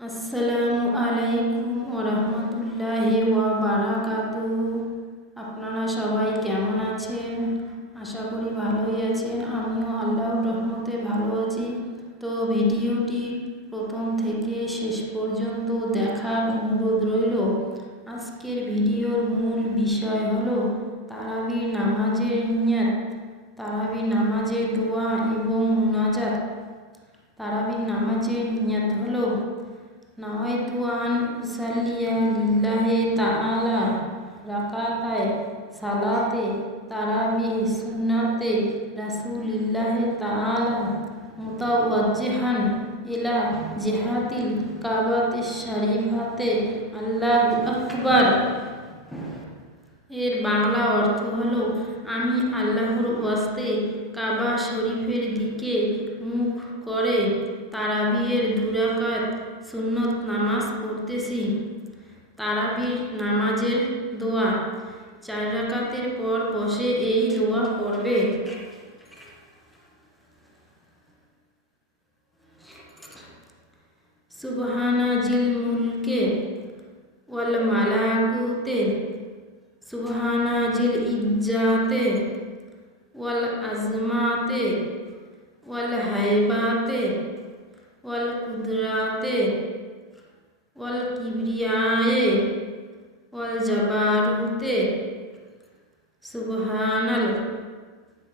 আসসালামু আলাইকুম ওরহমতুল্লাহি ওয়া বারাকাতুহু। আপনারা সবাই কেমন আছেন? আশা করি ভালোই আছেন। আমিও আল্লাহর রহমতে ভালো আছি। তো ভিডিওটি প্রথম থেকে শেষ পর্যন্ত দেখার অনুরোধ রইল। আজকের ভিডিওর মূল বিষয় হলো তারাবির নামাজের নিয়াত, তারাবির নামাজের দোয়া এবং মুনাজাত। তারাবির নামাজের নিয়াত হলো নাওয়াইতু আন উসাল্লিয়া লিল্লাহি তাআলা রাকাতায় সালাতে তারাবি সুন্নাতে রাসূলিল্লাহি তাআলা মুতাওয়াজ্জিহান ইলা জিহাতিল কাবাতিশ শরীফাতে আল্লাহু আকবার। এর বাংলা অর্থ হলো, আমি আল্লাহর ওয়াস্তে কাবা শরীফের দিকে তারাবির নামাজের দোয়া। চার রাকাতের পর বসে এই দোয়া পড়বে। সুবহানা জিল মুলকে ওয়াল মালাকুতে সুবহানা ইজ্জাতে, ওয়াল আজমাতে, ওয়াল হাইবাতে ওয়াল কুদরাতে, ওয়াল কিবরিয়ায়ে மாறுது சுபஹானல்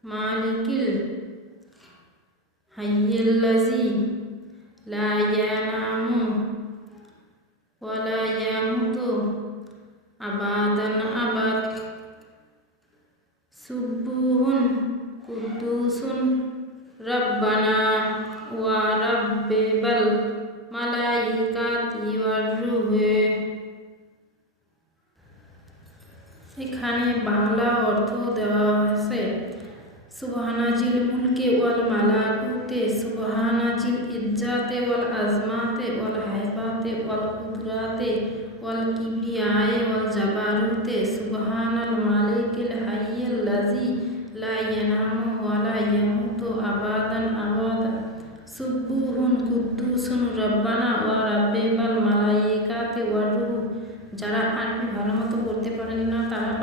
மாலிக்கில் ஹையல்லசி லா யனாமு வலா யமுது அபாதன் அபத் சுப்பூஹுன் এখানে বাংলা অর্থ দেওয়া হয়েছে সুবহানাজিল মুলকে ওয়াল মালাকুতে সুবহানাজিল ইজ্জাতে ওয়াল আজমাতে ওয়াল হাইবাতে ওয়াল কুদরাতে ওয়াল কিবরিয়ায়ে ওয়াল জাবারুতে সুবহানাল মালিকিল হাইয়িল লাযী লা ইয়ানামু ওয়া লা ইয়ামুতু আবাদান আবাদা সুবহুন কুদ্দুসুন রব্বানা ওয়া রাব্বিবাল মালাইকাতি ওয়ার রূহ যারা আরবি ভালো মতো করতে পারেন না তারা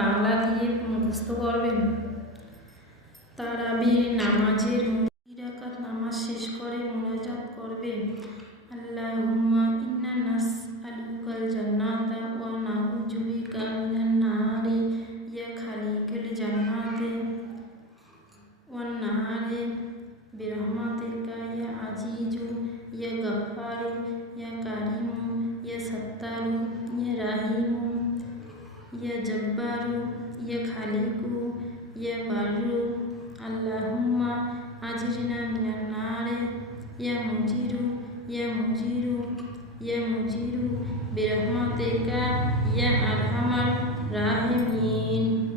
বাংলা দিয়ে মুখস্থ করবেন? আমি নামাজের या जब्बारु या खालिकु या बारु अल्लाहुम्मा, आजिरना आजरिना नारे या मुजीरु या मुजीरु या मुजीरु, बिरहमतेका या अरहमर राहिमीन।